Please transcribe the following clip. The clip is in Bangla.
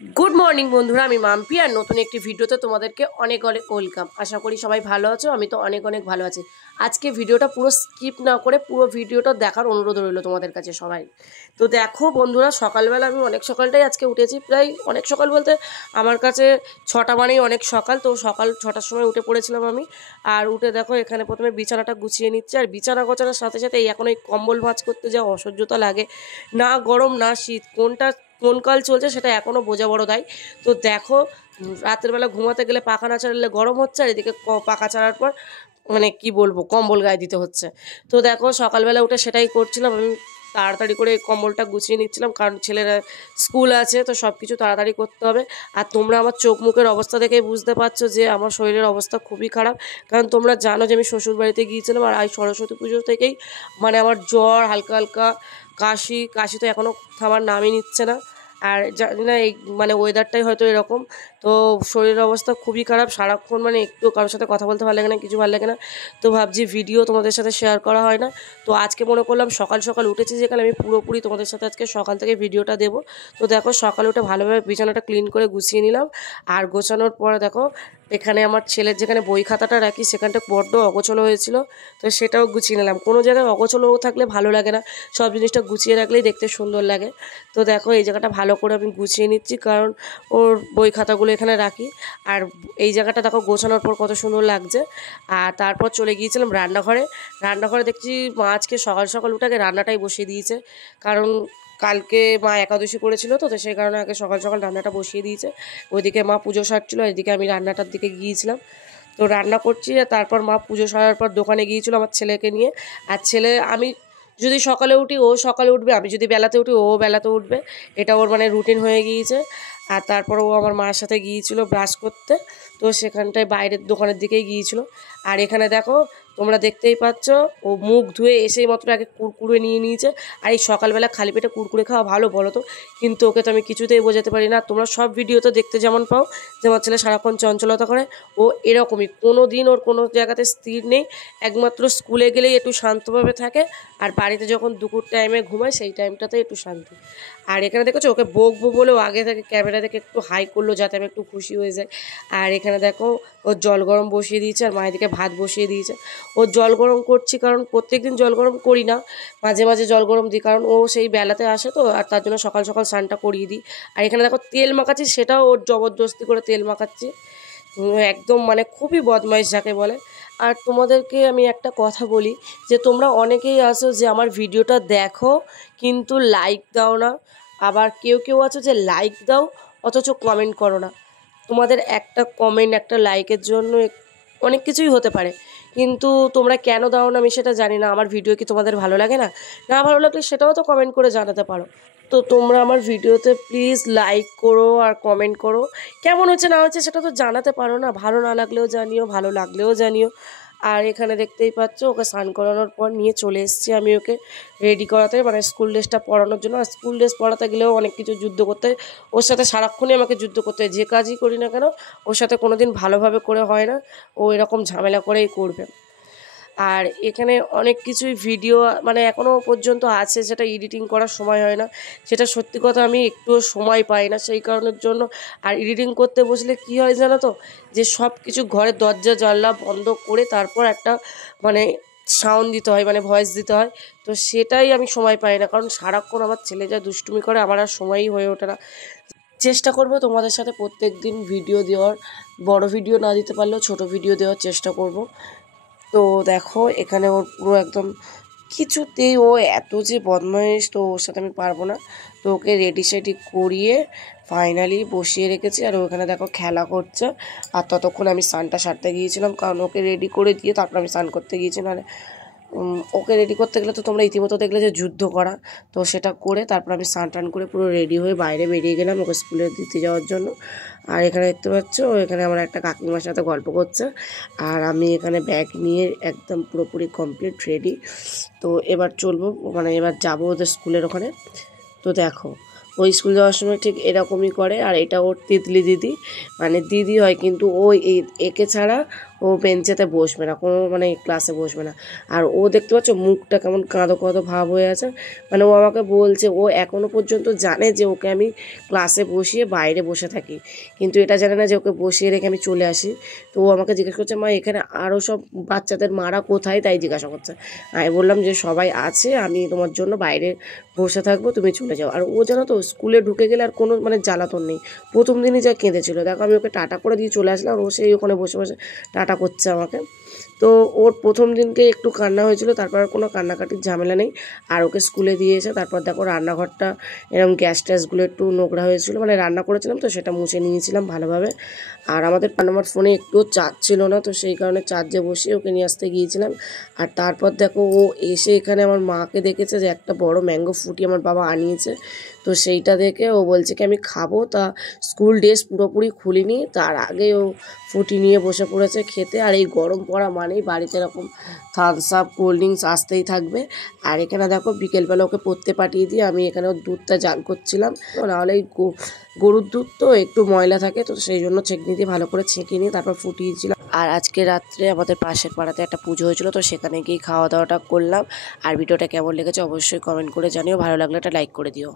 गुड मर्निंग बंधुरा आमी माम्पी और नतून एक भिडियोते तुम्हादेरके अनेक अनेक वेलकाम। आशा करी सबाई भालो आछो। आमी तो अनेक अनेक भालो आछि। आज के भिडियोटा पुरो स्किप ना करे पुरो भिडियोटा देखार अनुरोध रइलो तुम्हादेर काछे सबाई। तो देखो बंधुरा सकालबेला आमी अनेक सकालटाई आजके उठेछि, प्राय अनेक सकाल बोलते आमार काछे 6टा मानेई अनेक सकाल। तो सकाल 6टार समय उठे पड़ेछिलाम आमी। और उठे देखो एखाने प्रथमे बिछानाटा गुछिए निচ্ছি। और बिछाना गोछाনোর সাথে সাথে এখন এই কম্বল ভাঁজ করতে যা অসহ্যতা লাগে, না গরম না শীত কোনটা কোন কাল চলছে সেটা এখনও বোঝা বড় দায়। তো দেখো রাতের বেলা ঘুমাতে গেলে পাখা না চালালে গরম হচ্ছে, আর এদিকে পাখা চালার পর মানে কি বলবো কম্বল গায়ে দিতে হচ্ছে। তো দেখো সকালবেলা উঠে সেটাই করছিলাম আমি। তাড়াতাড়ি করে কম্বলটা গুছিয়ে নিচ্ছিলাম, কারণ ছেলেরা স্কুল আছে, তো সব কিছু তাড়াতাড়ি করতে হবে। আর তোমরা আমার চোখ মুখের অবস্থা দেখেই বুঝতে পারছো যে আমার শরীরের অবস্থা খুবই খারাপ, কারণ তোমরা জানো যে আমি শ্বশুর বাড়িতে গিয়েছিলাম। আর এই সরস্বতী পুজো থেকেই মানে আমার জ্বর, হালকা হালকা কাশি তো এখনও থামার নামই নিচ্ছে না। আর জানি না এই মানে ওয়েদারটাই হয়তো এরকম। তো শরীরের অবস্থা খুবই খারাপ, সারাক্ষণ মানে একটু কারোর সাথে কথা বলতে ভালো লাগে না, কিছু ভালো লাগে না। তো ভাবছি ভিডিও তোমাদের সাথে শেয়ার করা হয় না। তো আজকে মনে করলাম সকাল সকাল উঠেছি যেখানে আমি পুরোপুরি তোমাদের সাথে আজকে সকাল থেকে ভিডিওটা দেবো। তো দেখো সকালে উঠে ভালোভাবে বিছানাটা ক্লিন করে গুছিয়ে নিলাম। আর গোছানোর পরে দেখো এখানে আমার ছেলের যেখানে বই খাতাটা রাখি সেখানটা বড্ড অগোছলো হয়েছিল, তো সেটাও গুছিয়ে নিলাম। কোনো জায়গায় অগোছলো থাকলে ভালো লাগে না, সব জিনিসটা গুছিয়ে রাখলেই দেখতে সুন্দর লাগে। তো দেখো এই জায়গাটা ভালো করে আমি গুছিয়ে নিচ্ছি, কারণ ওর বই খাতাগুলো এখানে রাখি। আর এই জায়গাটা দেখো গোছানোর পর কত সুন্দর লাগছে। আর তারপর চলে গিয়েছিলাম রান্নাঘরে দেখছি মা আজকে সকাল সকাল উঠে আগে রান্নাটাই বসিয়ে দিয়েছে, কারণ কালকে মা একাদশী করেছিল, তো সেই কারণে আগে সকাল সকাল রান্নাটা বসিয়ে দিয়েছে। ওইদিকে মা পুজো সারছিল, এদিকে আমি রান্নাটার দিকে গিয়েছিলাম। তো রান্না করছি, আর তারপর মা পুজো সারার পর দোকানে গিয়েছিল আমার ছেলেকে নিয়ে। আর ছেলে আমি যদি সকালে উঠি ও সকালে উঠবে, আমি যদি বেলাতে উঠি ও বেলাতে উঠবে, এটা ওর মানে রুটিন হয়ে গিয়েছে। আর তারপর ও আমার মার সাথে গিয়েছিল ব্রাশ করতে, তো সেখানটায় বাইরের দোকানের দিকেই গিয়েছিল। আর এখানে দেখো তোমরা দেখতেই পাচ্ছ ও মুখ ধুয়ে এসেই মাত্র আগে কুরকুরে নিয়ে নিয়েছে। আর এই সকালবেলা খালি পেটে কুরকুরে খাওয়া ভালো বলো তো? কিন্তু ওকে তো আমি কিছুতেই বোঝাতে পারি না। তোমরা সব ভিডিওতে দেখতে যেমন পাও যে আমার ছেলে সারাক্ষণ চঞ্চলতা করে, ও এরকমই, কোনো দিন ওর কোনো জায়গাতে স্থির নেই। একমাত্র স্কুলে গেলেই একটু শান্তভাবে থাকে, আর বাড়িতে যখন দুপুর টাইমে ঘুমায় সেই টাইমটাতে একটু শান্তি। আর এখানে দেখেছো ওকে বকবো বলেও আগে থেকে ক্যামেরা থেকে একটু হাই করলো যাতে আমি একটু খুশি হয়ে যাই। আর এখানে দেখো ওর জল গরম বসিয়ে দিয়েছে, আর মায়ের দিকে ভাত বসিয়ে দিয়েছে। ওর জল গরম করছি কারণ প্রত্যেকদিন জল গরম করি না, মাঝে মাঝে জল গরম দিই, কারণ ও সেই বেলাতে আসে তো, আর তার জন্য সকাল সকাল স্নানটা করিয়ে দিই। আর এখানে দেখো তেল মাখাচ্ছি, সেটাও ওর জবরদস্তি করে তেল মাখাচ্ছি। একদম মানে খুবই বদমাইশ যাকে বলে। আর তোমাদেরকে আমি একটা কথা বলি, যে তোমরা অনেকেই আছো যে আমার ভিডিওটা দেখো কিন্তু লাইক দাও না, আবার কেউ কেউ আছো যে লাইক দাও অথচ কমেন্ট করো না। তোমাদের একটা কমেন্ট একটা লাইকের জন্য অনেক কিছুই হতে পারে, কিন্তু তোমরা কেন দাও না আমি সেটা জানি না। আমার ভিডিও কি তোমাদের ভালো লাগে না? না ভালো লাগলে সেটাও তো কমেন্ট করে জানাতে পারো। তো তোমরা আমার ভিডিওতে প্লিজ লাইক করো আর কমেন্ট করো, কেমন হচ্ছে না হচ্ছে সেটা তো জানাতে পারো না। ভালো না লাগলেও জানিও, ভালো লাগলেও জানিও। আর এখানে দেখতেই পাচ্ছ ওকে স্নান করানোর পর নিয়ে চলে এসেছি আমি ওকে রেডি করাতে, মানে স্কুল ড্রেসটা পরানোর জন্য। আর স্কুল ড্রেস পরাতে গেলেও অনেক কিছু যুদ্ধ করতে হয়, ওর সাথে সারাক্ষণই আমাকে যুদ্ধ করতে হয়। যে কাজই করি না কেন ওর সাথে কোনো দিন ভালোভাবে করে হয় না, ও এরকম ঝামেলা করেই করবে। আর এখানে অনেক কিছুই ভিডিও মানে এখনও পর্যন্ত আছে যেটা এডিটিং করার সময় হয় না, সেটা সত্যি কথা আমি একটুও সময় পাই না সেই কারণের জন্য। আর এডিটিং করতে বসলে কি হয় জানো তো, যে সব কিছু ঘরের দরজা জানলা বন্ধ করে তারপর একটা মানে সাউন্ড দিতে হয়, মানে ভয়েস দিতে হয়। তো সেটাই আমি সময় পাই না, কারণ সারাক্ষণ আমার ছেলে যা দুষ্টুমি করে আমার আর সময়ই হয়ে ওঠে না। চেষ্টা করব তোমাদের সাথে প্রত্যেক দিন ভিডিও দেওয়ার, বড় ভিডিও না দিতে পারলেও ছোট ভিডিও দেওয়ার চেষ্টা করব। তো দেখো এখানে ওর পুরো একদম কিছুতেই ও এত যে বদমাইশ, তো ওর সাথে আমি পারবো না। তো ওকে রেডি সেডি করিয়ে ফাইনালি বসিয়ে রেখেছি, আর ওখানে দেখো খেলা করছে। আর ততক্ষণ আমি স্নানটা সারতে গিয়েছিলাম, কারণ ওকে রেডি করে দিয়ে তারপর আমি স্নান করতে গিয়েছি। নাহলে ওকে রেডি করতে গেলে তো তোমরা ইতিমধ্যে দেখলে যে যুদ্ধ করা, তো সেটা করে তারপর আমি স্নান টান করে পুরো রেডি হয়ে বাইরে বেরিয়ে গেলাম ওকে স্কুলে দিতে যাওয়ার জন্য। আর এখানে দেখতে পাচ্ছ এখানে আমার একটা কাকিমার সাথে গল্প করছে, আর আমি এখানে ব্যাগ নিয়ে একদম পুরোপুরি কমপ্লিট রেডি। তো এবার চলবো, মানে এবার যাবো ওদের স্কুলের ওখানে। তো দেখো ওই স্কুল যাওয়ার সময় ঠিক এরকমই করে। আর এটা ওর তিতলি দিদি, মানে দিদি হয় কিন্তু ও একে ছাড়া ও বেঞ্চেতে বসবে না, কোনো মানে ক্লাসে বসবে না। আর ও দেখতে পাচ্ছ মুখটা কেমন কাঁদো কাঁদো ভাব হয়ে আছে, মানে ও আমাকে বলছে ও এখনও পর্যন্ত জানে যে ওকে আমি ক্লাসে বসিয়ে বাইরে বসে থাকি, কিন্তু এটা জানে না যে ওকে বসিয়ে রেখে আমি চলে আসি। তো ও আমাকে জিজ্ঞেস করছে মা এখানে আরও সব বাচ্চাদের মারা কোথায়, তাই জিজ্ঞাসা করছে। আমি বললাম যে সবাই আছে, আমি তোমার জন্য বাইরে বসে থাকবো, তুমি চলে যাও। আর ও জানো তো স্কুলে ঢুকে গেলে আর কোনো মানে জ্বালাতন নেই, প্রথম দিনই যা কেঁদেছিল, দেখো আমি ওকে টাটা করে দিয়ে চলে আসলাম আর ও সেই ওখানে বসে বসে টাটা করছে আমাকে। তো ওর প্রথম দিনকে একটু কান্না হয়েছিল, তারপর আর কোনো কান্নাকাটির ঝামেলা নেই। আর ওকে স্কুলে দিয়ে এসে তারপর দেখো রান্নাঘরটা এরকম গ্যাস ট্যাসগুলো একটু নোংরা হয়েছিল, মানে রান্না করেছিলাম তো সেটা মুছে নিয়েছিলাম ভালোভাবে। আর আমার ফোনে একটুও চার্জ ছিল না, তো সেই কারণে চার্জে বসিয়ে ওকে নিয়ে আসতে গিয়েছিলাম। আর তারপর দেখো ও এসে এখানে আমার মাকে দেখেছে যে একটা বড় ম্যাঙ্গো ফুটি আমার বাবা আনিয়েছে, তো সেইটা দেখে ও বলছে কি আমি খাবো। তা স্কুল ড্রেস পুরোপুরি খুলিনি, তার আগে ও ফুটি নিয়ে বসে পড়েছে খেতে। আর এই গরম পড়া মানেই বাড়িতে এরকম থামস আপ কোল্ড ড্রিঙ্কস আসতেই থাকবে। আর এখানে দেখো বিকেলবেলা ওকে পড়তে পাঠিয়ে দিয়ে আমি এখানে ওর দুধটা জাল করছিলাম, নাহলে এই গরুর দুধ তো একটু ময়লা থাকে, তো সেই জন্য ছেঁকনি দিয়ে ভালো করে ছেঁকে নিয়ে তারপর ফুটিয়েছিলাম। আর আজকে রাত্রে আমাদের পাশের পাড়াতে একটা পুজো হয়েছিল, তো সেখানে গিয়ে খাওয়া দাওয়াটা করলাম। আর ভিডিওটা কেমন লেগেছে অবশ্যই কমেন্ট করে জানিও, ভালো লাগলে একটা লাইক করে দিও।